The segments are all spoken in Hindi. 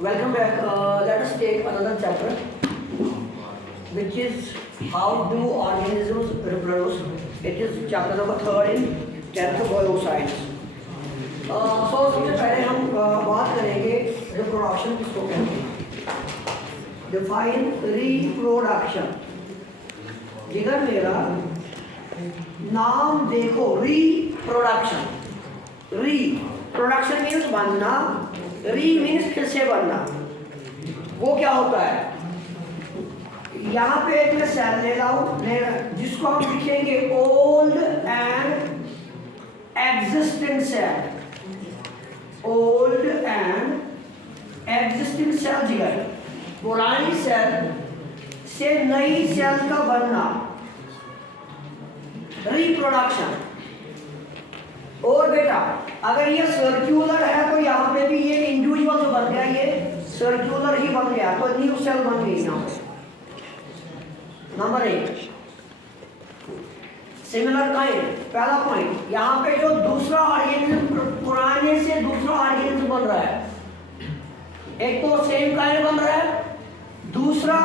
Welcome back. Let us take another chapter, which is how do organisms reproduce. It is chapter number 3 in 10th bioscience. So सबसे पहले हम बात करेंगे रिप्रोडक्शन किसको कहते हैं. Define reproduction. जिगर मेरा नाम देखो. रिप्रोडक्शन. रिप्रोडक्शन मीन्स बनना. री मीन्स फिर से बनना. वो क्या होता है? यहाँ पे एक मैं सेल ले लाऊं जिसको हम लिखेंगे old and existing cell. Old and existing cell. जिगर पुरानी सेल से नई सेल का बनना. रिप्रोडक्शन. और बेटा अगर ये सर्कुलर है तो यहाँ पे भी ये इंडिविजुअल जो बन गया ये सर्कुलर ही बन गया तो न्यू सेल बन गई यहाँ पे. Number 1 similar kind. पहला पॉइंट यहाँ पे जो दूसरा ऑर्गेनिज्म पुराने से दूसरा ऑर्गेनिज्म बन रहा है. एक तो सेम काइंड बन रहा है. दूसरा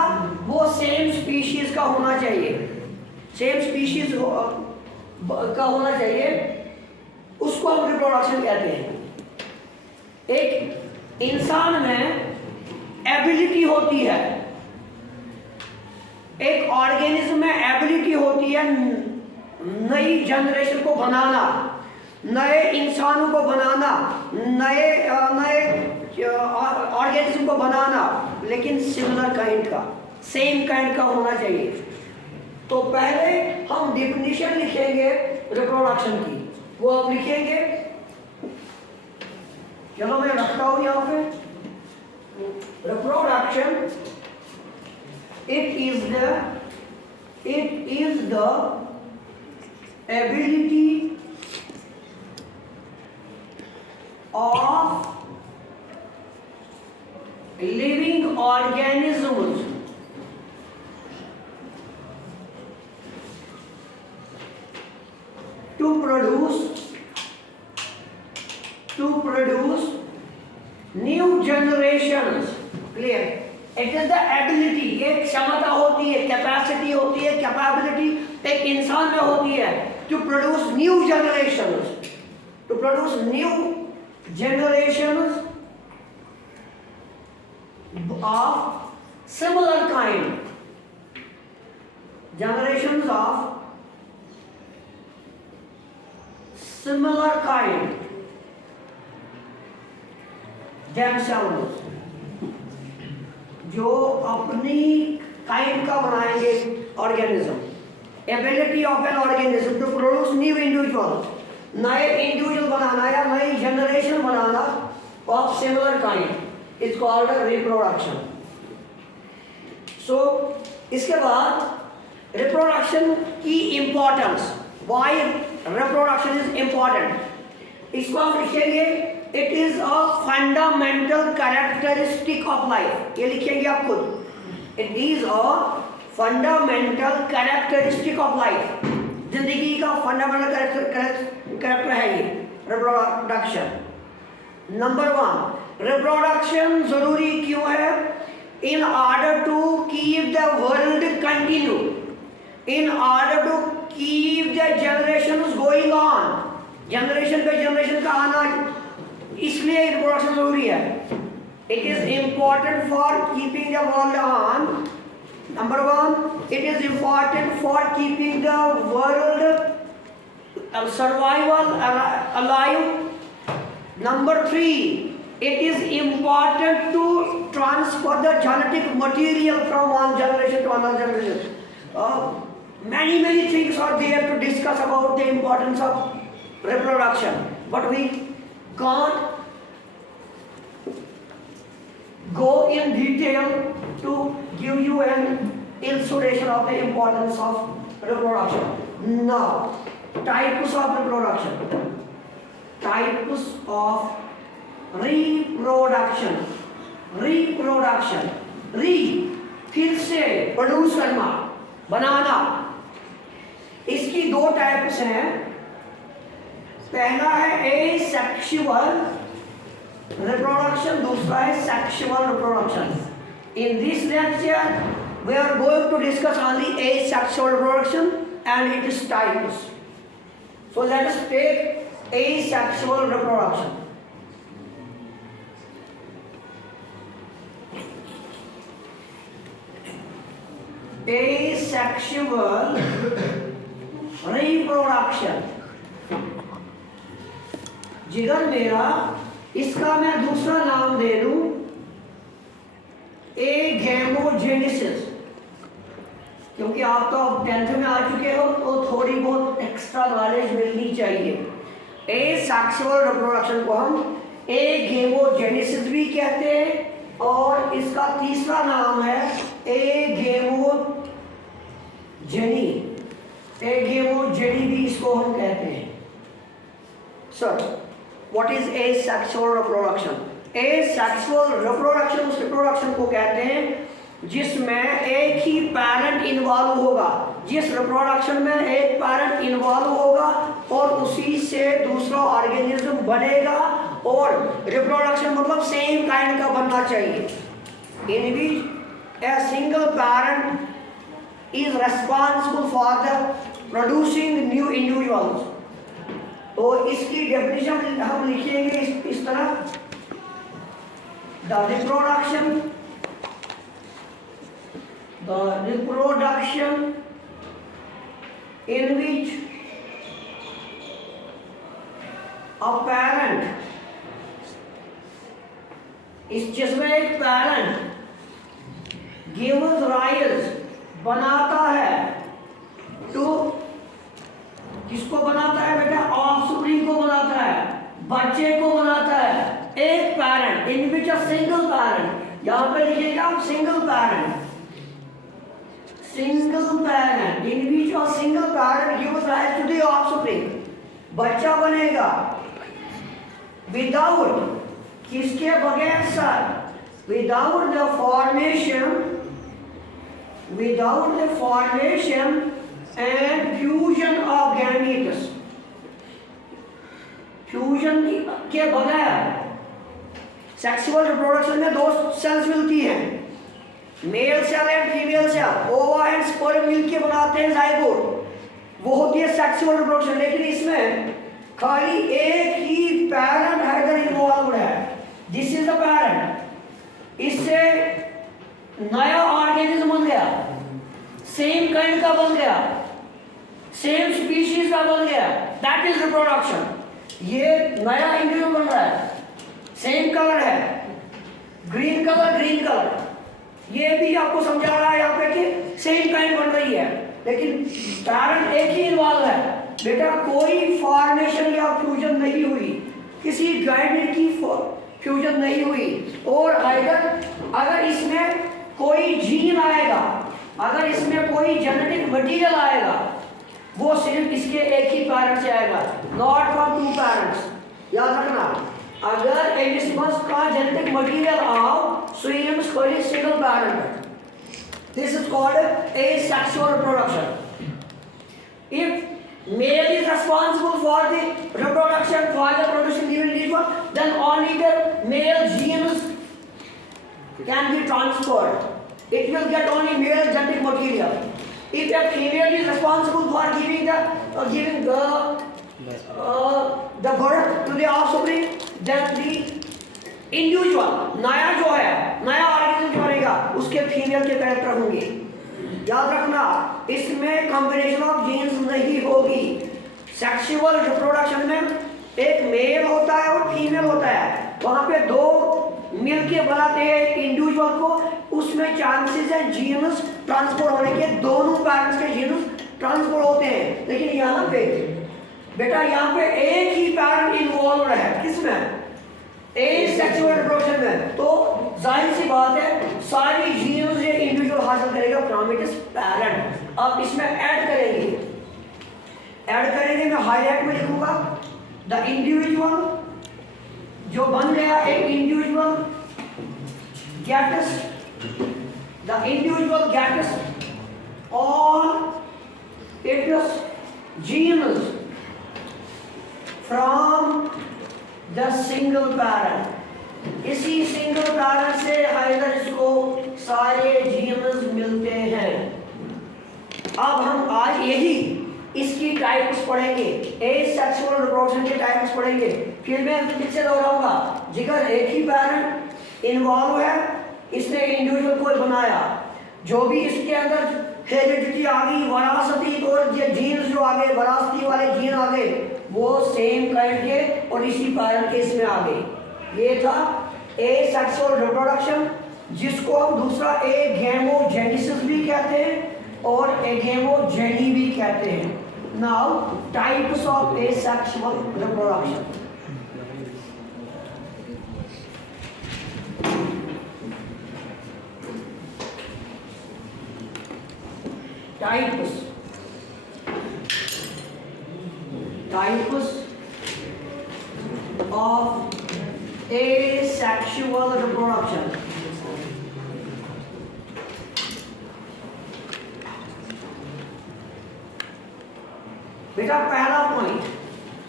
वो सेम स्पीशीज का होना चाहिए. सेम स्पीशीज का होना चाहिए. उसको हम रिप्रोडक्शन कहते हैं. एक इंसान में एबिलिटी होती है. एक ऑर्गेनिज्म में एबिलिटी होती है नई जनरेशन को बनाना, नए इंसानों को बनाना, नए ऑर्गेनिज्म को बनाना. लेकिन सिमिलर काइंड का, सेम काइंड का होना चाहिए. तो पहले हम डिफिनीशन लिखेंगे रिप्रोडक्शन की. वो आप लिखेंगे. चलो मैं रखता हूं यहां पे. Reproduction it is the ability of living organisms to produce new generations. Clear? It is the ability. एक क्षमता होती है, कैपेसिटी होती है, कैपेबिलिटी एक इंसान में होती है to produce new generations. To produce new generations of similar kind. Generations of similar kind themselves. जो अपनी काइंड का बनाएंगे organism. Ability of an organism to produce new individual. नए इंडिविजुअल बनाना या नई जनरेशन बनाना of similar kind is called reproduction. So इसके बाद रिप्रोडक्शन की importance. Why reproduction is important. इसको हम लिखेंगे it is a fundamental characteristic of life. ये लिखेंगे आप खुद. It is a fundamental characteristic of life. जिंदगी का फंडामेंटल कैरेक्टर है ये रिप्रोडक्शन. नंबर 1 रिप्रोडक्शन जरूरी क्यों है? In order to keep the world continue. In order to keep the generations going on. Generation पे जनरेशन का आना, इसलिए रिप्रोडक्शन जरूरी है. It is important for keeping the world on. Number 1 it is important for keeping the world survival alive. Number 3 it is important to transfer the genetic material from one generation to another generation. many things are there to discuss about the importance of reproduction, but we can't go in detail to give you an illustration of the importance of reproduction. Now, types of reproduction. Types of reproduction. Reproduction. फिर से प्रोड्यूस करना, बनाना. इसकी 2 टाइप्स हैं. पहला है एसेक्सुअल रिप्रोडक्शन, दूसरा है sexual reproduction. In this lecture we are going to discuss only asexual reproduction and its types. So let us take asexual reproduction. Asexual reproduction, जिगर मेरा, इसका मैं दूसरा नाम दे दूं एगेमोजेनेसिस, क्योंकि आप तो अब 10th में आ चुके हो तो थोड़ी बहुत एक्स्ट्रा नॉलेज मिलनी चाहिए। एसेक्सुअल रिप्रोडक्शन को हम एगेमोजेनेसिस भी कहते हैं और इसका तीसरा नाम है एगेमोजेनी। एगेमोजेनी भी इसको हम कहते हैं। Sir, what is asexual reproduction? Asexual reproduction उस रिप्रोडक्शन को कहते हैं जिसमें एक ही पैरेंट इन्वॉल्व होगा, जिस रिप्रोडक्शन में एक पैरेंट इन्वॉल्व होगा और उसी से दूसरा ऑर्गेनिज्म बनेगा, और रिप्रोडक्शन मतलब सेम काइंड का बनना चाहिए, in which a single parent is responsible for the producing new individuals. तो इसकी डेफिनेशन हम लिखेंगे इस तरह, the reproduction in which a parent, जिसमें एक पैरेंट gives rise, बनाता है, तो किसको बनाता है बेटा? ऑफस्प्रिंग को बनाता है, बच्चे को बनाता है एक parent, in which a single parent, यहां पे लिखिएगा आप single parent, in which a single parent gives rise to the offspring, बच्चा बनेगा विदाउट, किसके बगैर sir? Without the formation and fusion of gametes, fusion के बगैर। सेक्सुअल रिप्रोडक्शन में दो सेल्स मिलती हैं, male cell and female cell, ova and sperm मिलके बनाते हैं जाइगोट, वो होती है सेक्सुअल रिप्रोडक्शन। लेकिन इसमें खाली एक ही पैरेंट हाइडर इन्वॉल्व है, दिस इज द पैरेंट, इससे नया ऑर्गेनिज्म बन गया, सेम काइंड का बन गया, सेम स्पीशीज का बन गया, दैट इज रिप्रोडक्शन। ये नया इंडिविजुअल बन रहा है, सेम कलर है, ग्रीन कलर, ये भी आपको समझा रहा है यहाँ पे कि सेम काइंड बन रही है, लेकिन पैरेंट एक ही इन्वॉल्व है। बेटा कोई फॉर्मेशन या फ्यूजन नहीं हुई, किसी गाइडेड की फ्यूजन नहीं हुई, और अगर इसमें कोई जीन आएगा, अगर इसमें कोई जेनेटिक मटीरियल आएगा, वो सिर्फ इसके एक ही पैरेंट से आएगा, नॉट फ्रॉम टू पेरेंट्स। याद रखना, अगर एमिस्मस का जेनेटिक मटीरियल आओ, स्वीम्स कोई सिंगल पैरेंट है, this is called asexual reproduction. If male is responsible for the reproduction, for the producing new individual, then only the male genes can be transferred. It will get only male genetic material. If a female is responsible for giving the birth to the offspring, then the individual, नया जो है, नया ऑर्गेनिज्म जो बनेगा, उसके फीमेल के कैरेक्टर होंगे। याद रखना, इसमें कॉम्बिनेशन ऑफ जीन्स नहीं होगी। सेक्सुअल रिप्रोडक्शन में एक मेल होता है और फीमेल होता है, वहां पे दो मिलके बनाते हैं इंडिविजुअल को, उसमें चांसेस है जीन्स ट्रांसफर होने के, दोनों पेरेंट्स के जीन्स ट्रांसफर होते हैं। लेकिन यहाँ पे बेटा, यहाँ पे एक ही पेरेंट इन्वॉल्व है, किसमें? एसेक्सुअल रिप्रोडक्शन में। तो जाहिर सी बात है, सारी जीन्स ये इंडिविजुअल हासिल करेगा फ्रॉम इट्स पैरेंट। अब इसमें ऐड करेंगे, मैं हाईलाइट में लिखूंगा, द इंडिविजुअल जो बन गया, एक individual gets all its genes from the single parent, इसी सिंगल पैरेंट से हाइब्रिड्स को सारे जीन्स मिलते हैं। अब हम आज यही इसकी टाइप्स पढ़ेंगे, एसेक्सुअल रिप्रोडक्शन के टाइप्स पढ़ेंगे। फिर मैं फिर से दोहराऊंगा, जिगर एक ही पैरेंट इन्वॉल्व है, इसने इंडिविजुअल को बनाया, जो भी इसके अंदर हेरिडिटी आ गई, वरासती और ये जीन्स जो आ गए, वरासती वाले जीन आ गए, वो सेम काइंड के और इसी पैरेंट के इसमें आ गए। ये था एसेक्सुअल रिप्रोडक्शन, जिसको हम दूसरा एगेमोजेनेसिस भी कहते हैं और एगेमोजेनी भी कहते हैं। Now types of asexual reproduction. Types of asexual reproduction. बेटा पहला पॉइंट,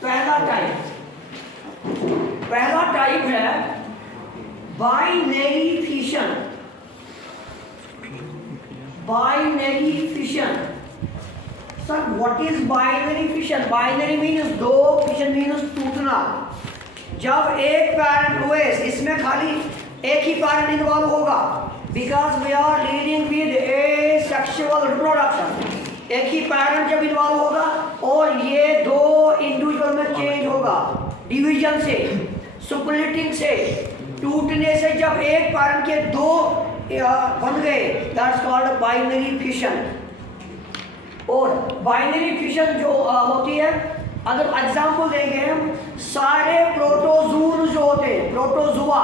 पहला टाइप है binary fission. Binary fission. Sir what is binary fission? Binary means दो, फिशन मीन्स टूटना। जब एक पैरेंट हुए, इसमें खाली एक ही पैरेंट इन्वॉल्व होगा, because we are dealing with asexual reproduction. एक ही पैरेंट जब इन्वॉल्व होगा और ये दो इंडिविजुअल में चेंज होगा, डिवीजन से, स्प्लिटिंग से, टूटने से जब एक पैरेंट के दो बन गए, दैट्स कॉल्ड बाइनरी फिशन। और बाइनरी फिशन जो होती है, अगर एग्जांपल देंगे हम, सारे प्रोटोजून जो होते हैं, प्रोटोजुआ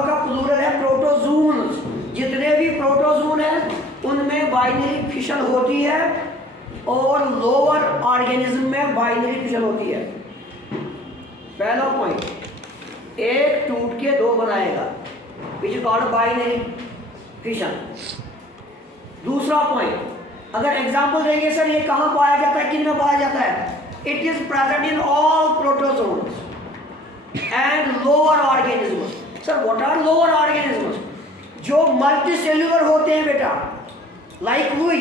का प्लूरल है प्रोटोजून्स, जितने भी प्रोटोजून हैं उनमें बाइनरी फिशन होती है और लोअर ऑर्गेनिज्म में बाइनरी फिशन होती है। पहला पॉइंट, एक टूट के दो बनाएगा, which is called binary fission। दूसरा पॉइंट, अगर एग्जांपल देंगे सर ये कहाँ पाया जाता है, किन में पाया जाता है? It is present in all protozoans and lower organisms. Sir what are lower organisms? जो मल्टीसेल्युलर होते हैं बेटा, लाइक वी,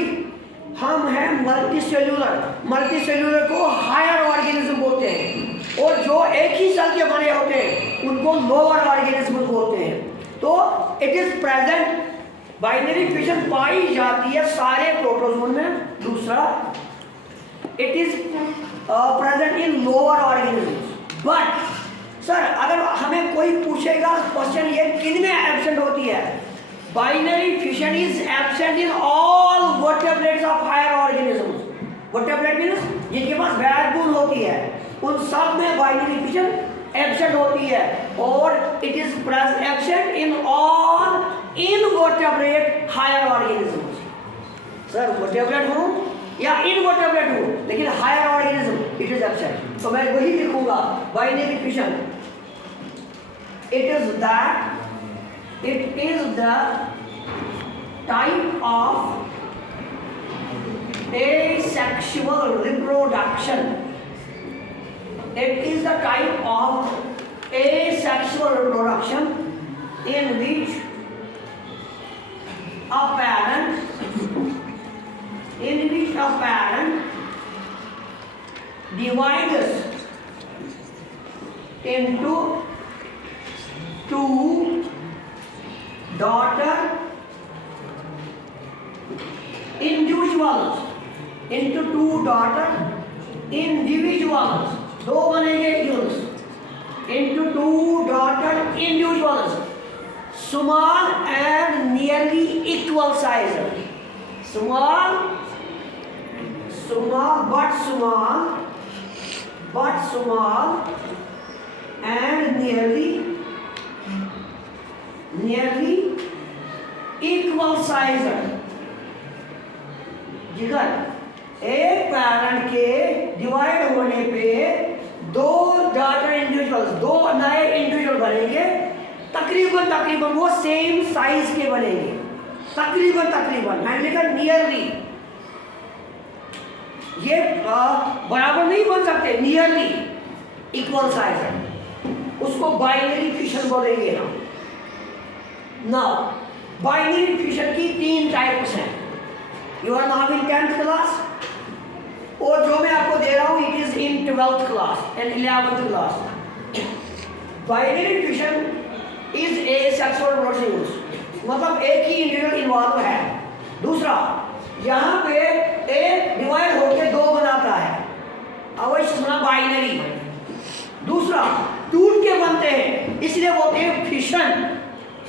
हम हैं मल्टीसेल्युलर को हायर ऑर्गेनिज्म बोलते हैं, और जो एक ही सेल के बने होते हैं उनको लोअर ऑर्गेनिज्म बोलते हैं। तो it is present, binary fission पाई जाती है सारे प्रोटोजोन में। दूसरा, it is present in lower organisms. But sir अगर हमें कोई पूछेगा क्वेश्चन, ये किन में एब्सेंट होती है? Binary fission is absent in all vertebrates of higher organisms. Vertebrate means जिनके पास बैकबोन होती है, उन सब में बाइनरी फिशन एब्सेंट होती है, और it is absent in all invertebrate higher organisms. Sir vertebrate हो या इनवर्टेब्रेट हो, लेकिन higher organism it is absent. तो मैं वही लिखूंगा, binary fission it is the type of asexual reproduction. It is the type of asexual reproduction in which a parent divides into two daughter individuals, दो बनेंगे units, into two daughter individuals, small and nearly equal size, small and nearly equal size। जिगर एक पैरेंट के डिवाइड होने पे दो डॉटर इंडिविजुअल्स, दो नए इंडिविजुअल बनेंगे, तकरीबन वो सेम साइज के बनेंगे, तकरीबन मैंने लिखा नियरली, ये बराबर नहीं बन सकते, नियरली इक्वल साइज है। उसको बाइनरी फिशन बोलेंगे हम। ना बाइनरी फिशन की 3 टाइप्स हैं। You are now in 10th class, और जो मैं आपको दे रहा हूँ it is in 12th class and 11th class. Binary fission is a sexual reproduction, मतलब एक ही इंडिविजुअल इन्वॉल्व है। दूसरा, यहाँ पे एक डिवाइड होकर 2 बनाता है, अवश्य सुना बाइनरी। दूसरा, टूट के बनते हैं, इसलिए बोलते हैं फिशन,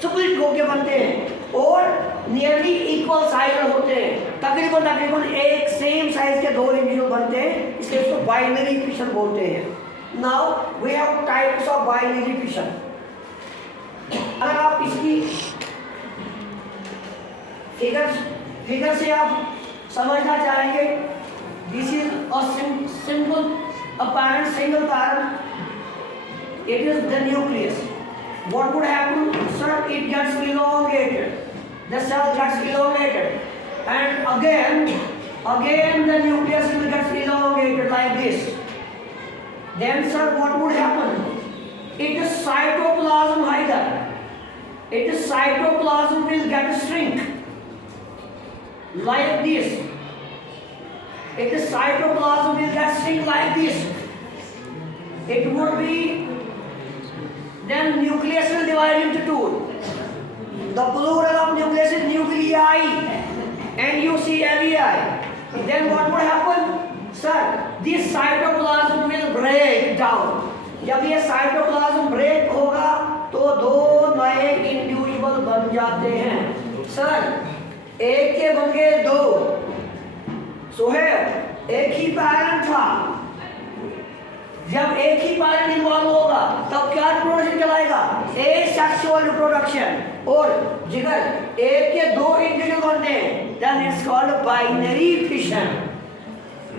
स्प्लिट होके बनते हैं और नियरली इक्वल साइज होते हैं, तकरीबन एक सेम साइज के 2 इंडिविजुअल बनते हैं, इसलिए उसको बाइनरी फिशन बोलते हैं। Now we have types of binary fission. अगर आप इसकी फिगर से आप समझना चाहेंगे, this is a simple apparent single parent, it is the nucleus. What would happen? Sir, it gets elongated, the cell gets elongated, and again the nucleus will get elongated like this. Then sir, what would happen? It is cytoplasm either. It is cytoplasm will get shrink like this. It is cytoplasm will get shrink like this. It would be, then nucleus will divide into 2. The plural of nucleus is nuclei, NUCLEI. Then what would happen? Sir, this cytoplasm will break down. जब ये cytoplasm break होगा तो 2 नए इंडिविजुअल बन जाते हैं। सर, एक के बन गए 2। सोहेब, एक ही पैरेंट था, जब एक ही पैरेंट इन्वॉल्व होगा तब क्या रिप्रोडक्शन चलाएगा? Asexual reproduction. और जिगर एक के 2 इंडिविजुअल बनते हैं, then it's called binary fission.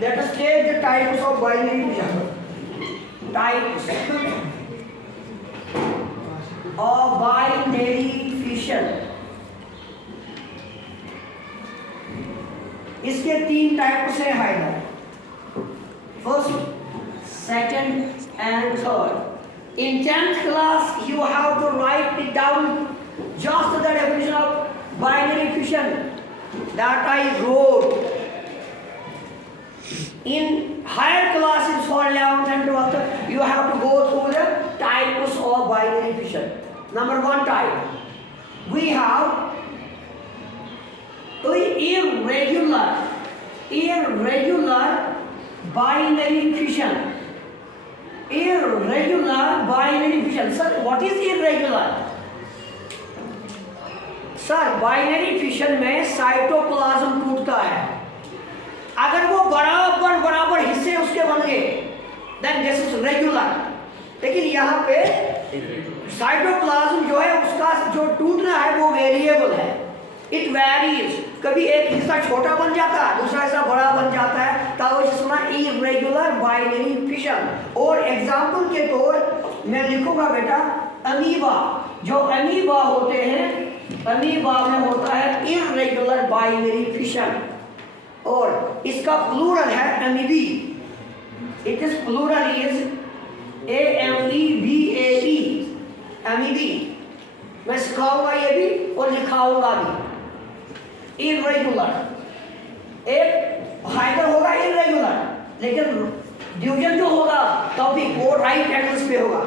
Let us take the types of binary fission. Types of binary fission, इसके 3 टाइप से है, first, second and third. In 10th class you have to write it down, just the definition of binary fission that I wrote. In higher classes for 11th and 12th you have to go through the types of binary fission. Number 1 type, we have irregular binary fission. Irregular binary fission. Sir, what is irregular? Sir, binary fission में साइटोप्लाज्म टूटता है। अगर वो बराबर हिस्से उसके बन गए, then this is regular. लेकिन यहाँ पे साइटोप्लाज्म जो है उसका जो टूटना है वो वेरिएबल है, इट वेरीज। कभी एक हिस्सा छोटा बन जाता है, दूसरा हिस्सा बड़ा बन जाता है, तब इसे सुना इरेगुलर बाइनरी फिशन। और एग्जाम्पल के तौर मैं लिखूंगा बेटा, अमीबा, जो अमीबा होते हैं, अमीबा में होता है इरेगुलर बाइनरी फिशन, और इसका प्लूरल है amoebae. It is plural is AMEBAE, amoebae. मैं सिखाऊंगा ये भी और लिखाऊंगा भी। इरेगुलर एक हाइडर होगा इरेगुलर, लेकिन डिवीजन जो होगा टॉपिक वो राइट एंगल्स पे होगा,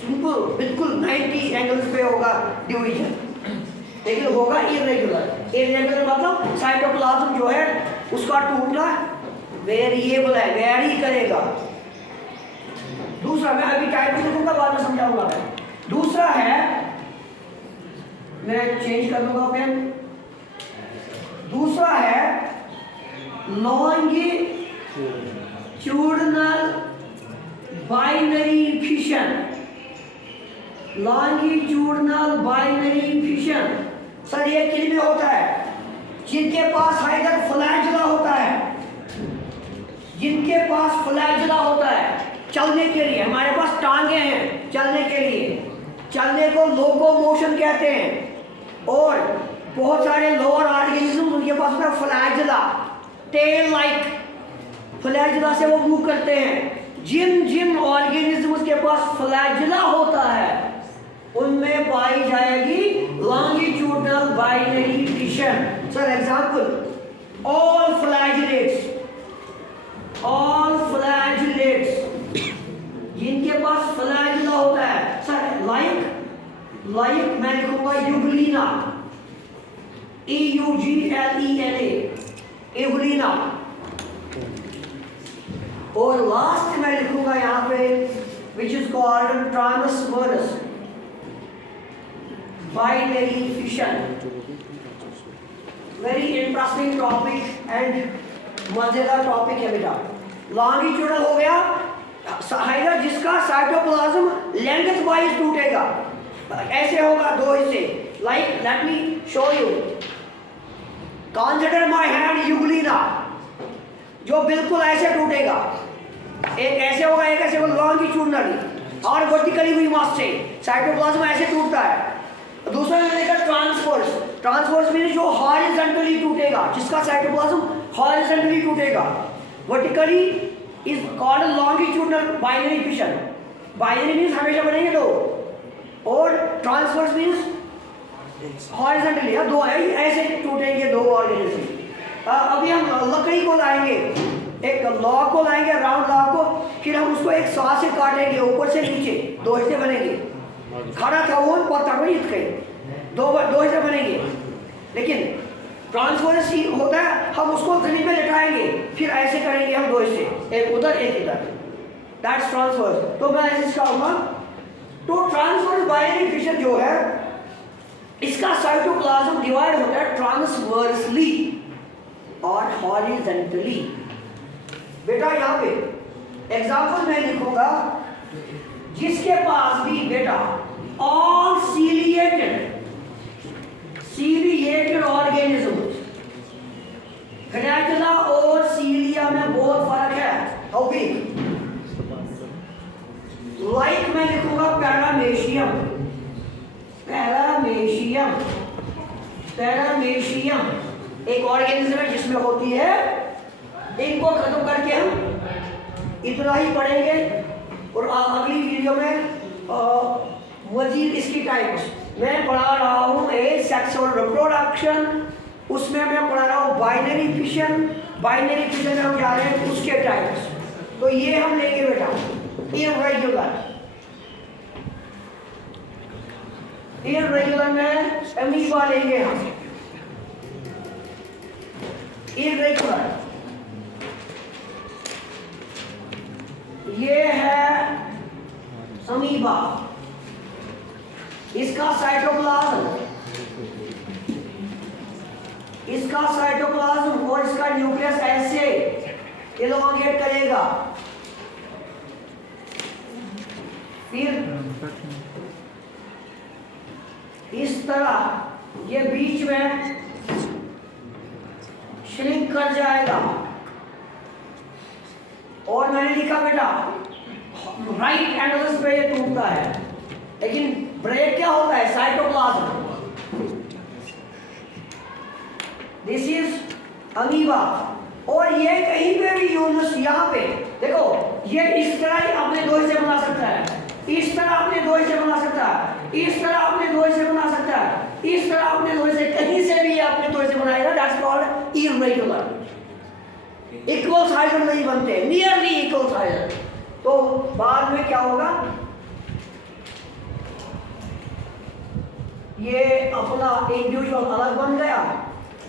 सिंपल बिल्कुल 90 एंगल्स पे होगा डिवीजन, लेकिन होगा इरेगुलर। इरेगुलर मतलब साइटोप्लाज्म जो है उसका टूटना वेरिएबल है, वेरी करेगा। दूसरा, मैं अभी टाइप लिखूंगा, बाद में समझाऊंगा मैं। दूसरा है, मैं चेंज कर दूंगा पेन। दूसरा है longitudinal binary fission. Longitudinal binary fission sir ये किन में होता है? जिनके पास हाइडर फ्लैजुला होता है, जिनके पास फ्लैजुला होता है चलने के लिए, हमारे पास टांगे हैं चलने के लिए, चलने को लोकोमोशन कहते हैं। और बहुत सारे लोअर ऑर्गेनिज्म उनके पास होता है फ्लैजुला, टेल लाइक फ्लैजुला से वो मूव करते हैं। जिन जिन ऑर्गेनिज्म के पास फ्लैजिला होता है उनमें पाई जाएगी longitudinal binary fission. Sir example, all flagellates जिनके पास फ्लैजिला होता है, सर लाइक मैं लिखूंगा यूग्लिना, EUGLENA, यूग्लिना। और लास्ट में लिखूंगा यहाँ पे which is called transverse binary fission. Very interesting topic and मजेदार टॉपिक है बेटा। लॉन्गिट्यूडल हो गया हाइड्रा जिसका साइटोप्लाज्म लेंथ वाइज टूटेगा, ऐसे होगा दो हिस्से। Like let me show you, consider my hand Euglena, जो बिल्कुल ऐसे टूटेगा, एक ऐसे होगा एक ऐसे होगा लॉन्गिट्यूडनली और वर्टिकली हुई मास से साइटोप्लाज्म ऐसे टूटता है। दूसरा मैंने देखा ट्रांसवर्स मीन जो हॉरिजॉन्टली टूटेगा, जिसका साइटोप्लाज्म हॉरिजॉन्टली टूटेगा। Vertically is called longitudinal binary fission. Binary means हमेशा बनेंगे दो, और ट्रांसवर्स मीन्स हॉरिजॉन्टली दो ऐसे टूटेंगे दो ऑर्गेनिज्म। अभी हम लकड़ी को लाएंगे, एक लॉ को लाएंगे, राउंड लॉ को, फिर हम उसको एक सॉ से काटेंगे ऊपर से नीचे, दो हिस्से बनेंगे। खड़ा था वो पत्थर में इत गए, दो हिस्से बनेंगे। लेकिन ट्रांसवर्स होता है, हम उसको जमीन पे लिटाएंगे, फिर ऐसे करेंगे हम दो हिस्से, एक उधर एक इधर, दैट्स ट्रांसवर्स। तो मैं ऐसे कहूँगा, तो ट्रांसवर्स बाइनरी फिशन जो है इसका साइटोप्लाज्म डिवाइड होता है ट्रांसवर्सली और हॉरिजॉन्टली। बेटा यहाँ पे एग्जाम्पल मैं लिखूंगा, जिसके पास भी बेटा ऑल सीलिएटेड ऑर्गेनिज्म, फ्लैजिला और सीलिया में बहुत फर्क है। ओके, लाइक मैं लिखूंगा पैरामेशियम एक ऑर्गेनिज्म है जिसमें होती है। इनको खत्म करके हम इतना ही पढ़ेंगे, और अगली वीडियो में मजीद इसकी टाइप्स मैं पढ़ा रहा हूँ। सेक्सुअल रिप्रोडक्शन, उसमें मैं पढ़ा रहा हूँ बाइनरी फिशन में हम जा रहे हैं उसके टाइप्स। तो ये हम लेंगे बेटा इर्रेगुलर में अमीबा लेंगे हम। इर्रेगुलर ये है अमीबा, इसका साइटोप्लाज्म और इसका न्यूक्लियस ऐसे इलोंगेट करेगा, फिर इस तरह ये बीच में श्रिंक कर जाएगा। और मैंने लिखा बेटा राइट एंगल्स पे ये टूटता है, लेकिन ब्रेक क्या होता है, साइटोप्लाज्म। This is amoeba. और ये कहीं पे भी यूनस, यहाँ पे देखो, ये इस तरह ही अपने दो हिस्से बना सकता है, इस तरह अपने दो हिस्से बना सकता है, इस तरह अपने दो हिस्से बना सकता है, इस तरह अपने दो हिस्से, कहीं से भी अपने दो हिस्से बनाएगा। That's called irregular. Equal size नहीं बनते, नियरली इक्वल साइज। तो बाद में क्या होगा, ये अपना इंडिविजुअल अलग बन गया।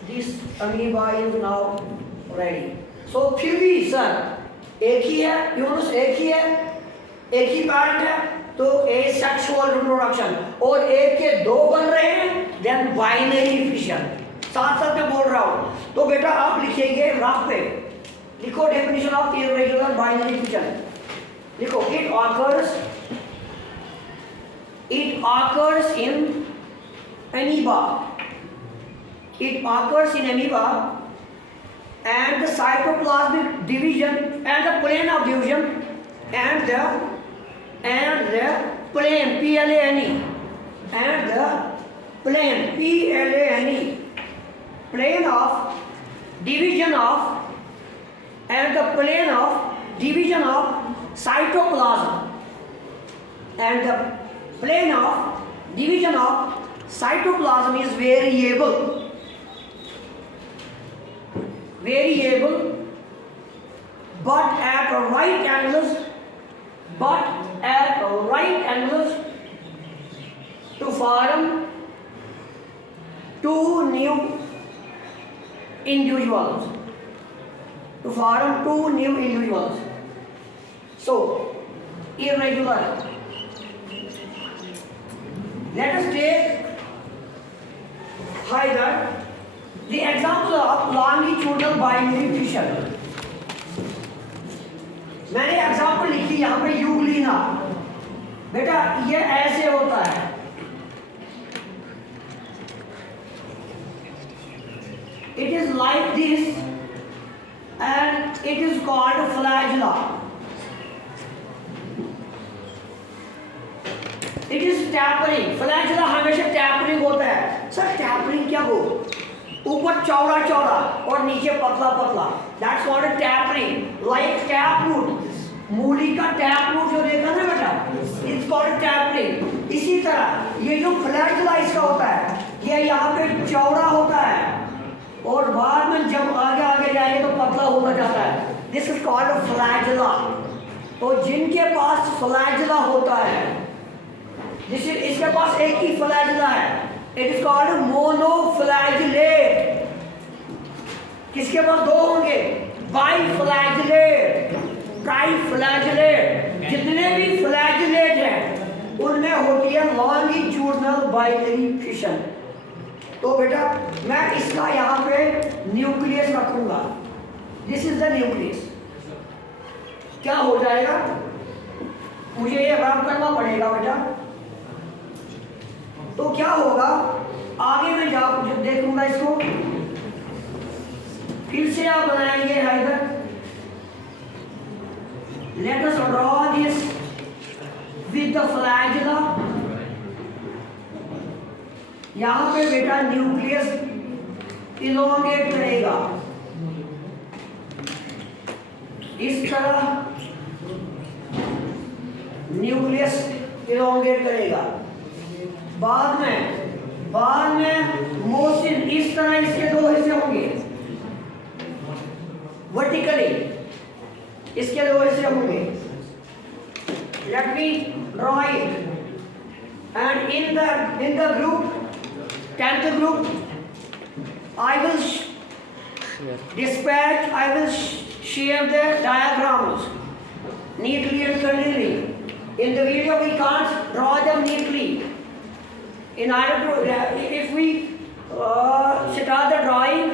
This amoeba is now ready. So फिर भी सर एक ही है, यूनुस एक ही है, एक ही पैरेंट है, तो ए सेक्सुअल रिप्रोडक्शन, और एक के दो बन रहे हैं, देन बाइनरी फिशन। साथ साथ में बोल रहा हूं, तो बेटा आप लिखेंगे राफ पे, लिखो definition of irregular binary fission. लिखो it occurs in amoeba. It occurs in amoeba, and the cytoplasmic division and the plane of division and the plane PLANE and the plane PLANE plane of division of and the plane of division of cytoplasm, and the plane of division of cytoplasm is variable, but at right angles to form two new individuals. So, irregular. Let us take either the example of longitudinal binary fission. मैंने एग्जाम्पल लिखी यहाँ पे यूग्लिना। बेटा ये ऐसे होता है, it is like this and it is called flagella. It is tapering. flagella हमेशा tapering होता है। सर tapering क्या हो? ऊपर चौड़ा चौड़ा और नीचे पतला पतला, that's called tapering, like taproot, मूली का taproot जो देखा ना बेटा, it's called tapering। इसी तरह ये जो flagella इसका होता है, ये यहाँ पे चौड़ा होता है और बाद में जब आगे आगे जाएंगे तो पतला होता जाता है, this is called flagella। तो जिनके पास flagella होता है, इसके पास एक ही flagella है, it is called monoflagellate। किसके पास दो होंगे? बाइफ्लैगेलेट, ट्राइफ्लैगेलेट। जितने भी फ्लैगेलेट हैं उनमें होती है लॉन्गिट्यूडनल बाइनरी फिशन। तो बेटा मैं इसका यहाँ पे न्यूक्लियस रखूंगा, दिस इज द न्यूक्लियस। क्या हो जाएगा? मुझे ये वर्क करना पड़ेगा बेटा। तो क्या होगा? आगे मैं जब देखूंगा इसको, फिर से आप बनाएंगे इधर। Let us draw this with the flagella. यहां पे बेटा न्यूक्लियस इलोंगेट करेगा इस तरह, न्यूक्लियस इलोंगेट करेगा। बाद में मोशन इस तरह, इसके दो हिस्से होंगे वर्टिकली, इसके दो हिस्से होंगे। Let me draw it and in the group 10th group I will share the diagrams neatly and clearly. In the video we can't draw them neatly. In order to, if we start the drawing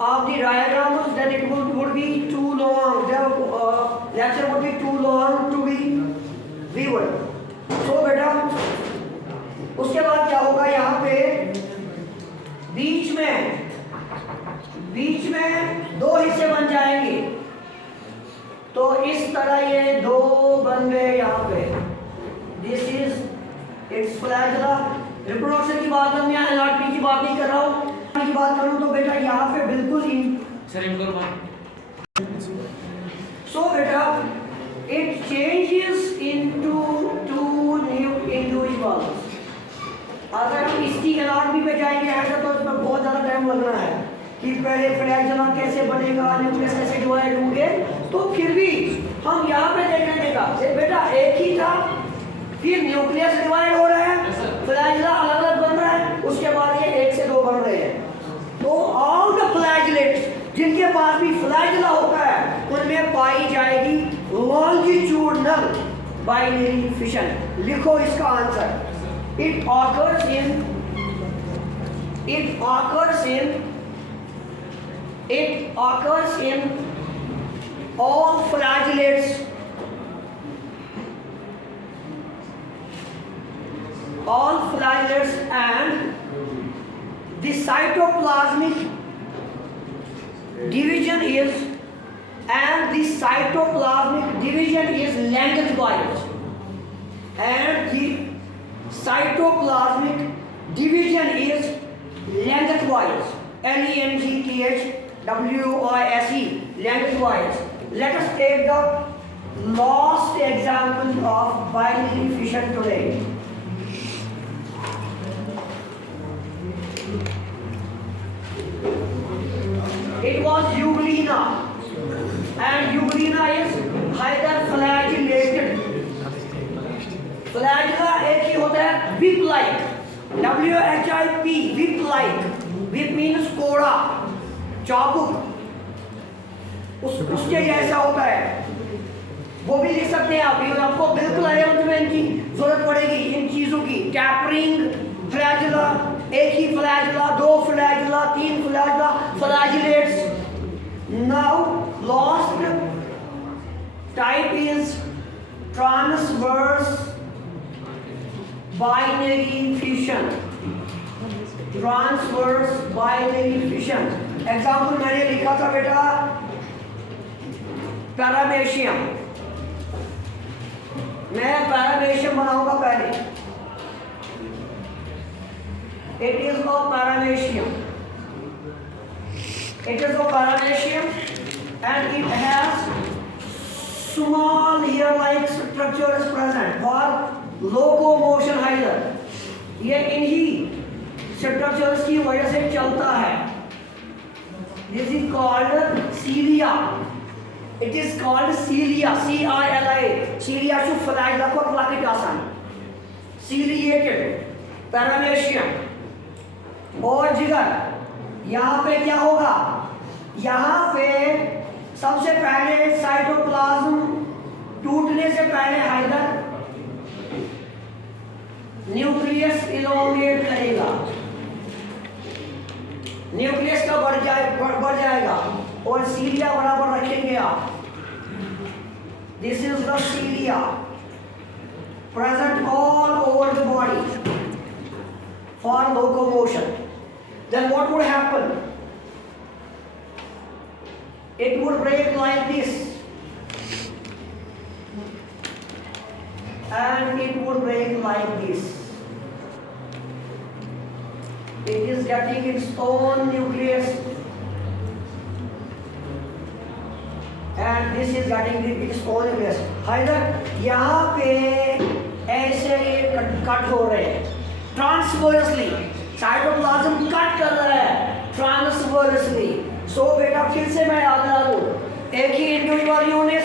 of the diagrams, then it would be too long. The lecture would be too long to be viewed. So बेटा उसके बाद क्या होगा? यहाँ पे बीच में दो हिस्से बन जाएंगे। तो इस तरह ये दो बन गए यहाँ पे। This is it's flagella. Reproduction की बात करूँ या एनाटॉमी की बात नहीं कर रहा हूँ, की बात करूँ तो बेटा यहाँ पे बिल्कुल ही सो बेटा it changes into two new individuals. अगर हम इसकी एनाटॉमी पे जाएंगे ऐसा तो इसमें बहुत ज़्यादा टाइम लगना है कि पहले फ्लैगेला कैसे बनेगा, न्यूक्लियस कैसे डिवाइड होंगे। तो फिर भी हम यहाँ पे देखने देगा बेटा एक ही था, फिर न्यूक्लियस डिवाइड हो रहा है, फ्लैगेला अलग अलग बन रहा है, उसके बाद ये एक से दो बन रहे हैं। तो ऑल द फ्लैगेलेट्स जिनके पास भी फ्लैगेला होता है उनमें पाई जाएगी लॉन्गिट्यूडनल बाइनरी फिशन। लिखो इसका answer. It occurs in all flagellates, and the cytoplasmic division is lengthwise, and the cytoplasmic division is lengthwise, lengthwise, lengthwise. Let us take the lost example of binary fission today. It was Euglena, and Euglena is hyperflagellated. Flagella एक ही होता है whip like, WHIP, whip like, whip means कोड़ा, चाबुक, उसके जैसा होता है। वो भी लिख सकते हैं आप, ये आपको बिल्कुल अरेंज में इनकी जरूरत पड़ेगी, इन चीजों की। टैपरिंग, फ्लैजिला, एक ही फ्लैजिला, दो फ्लैजिला, तीन flagella, flagellates. Now last type is transverse binary fission. Transverse binary fission example मैंने लिखा था बेटा, पैरामेशियम। मैं पैरामेशियम बनाऊंगा पहले। It is of paramecium. It is of paramecium and it has small hair-like structures present for locomotion either. ये इन्हीं structures की वजह से चलता है। This is called cilia. It is called cilia, C-I-L-I. Cilia शु flagella को placket आसान। Ciliated, paramecium। और जिगर, यहाँ पे क्या होगा? यहाँ पे सबसे पहले साइटोप्लाज्म टूटने से पहले हाइडर न्यूक्लियस इलोंगेट करेगा। न्यूक्लियस का बढ़ जाएगा और सीलिया बराबर रखेंगे आप। This is the cilia present all over the body for locomotion. Then what would happen? It would break like this and it would break like this. It is getting its own nucleus and this is getting its own nucleus. Either यहाँ पे ऐसे ये कट हो रहे हैं ट्रांसवर्सली, साइटोप्लाज्म कट कर रहा है ट्रांसवर्सली। सो बेटा फिर से मैं याद दिला दूं, एक ही इंडिविजुअल यूनिट,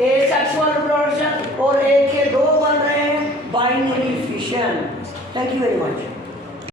ए सेक्सुअल रिप्रोडक्शन और एक के दो बन रहे हैं binary fission. Thank you very much.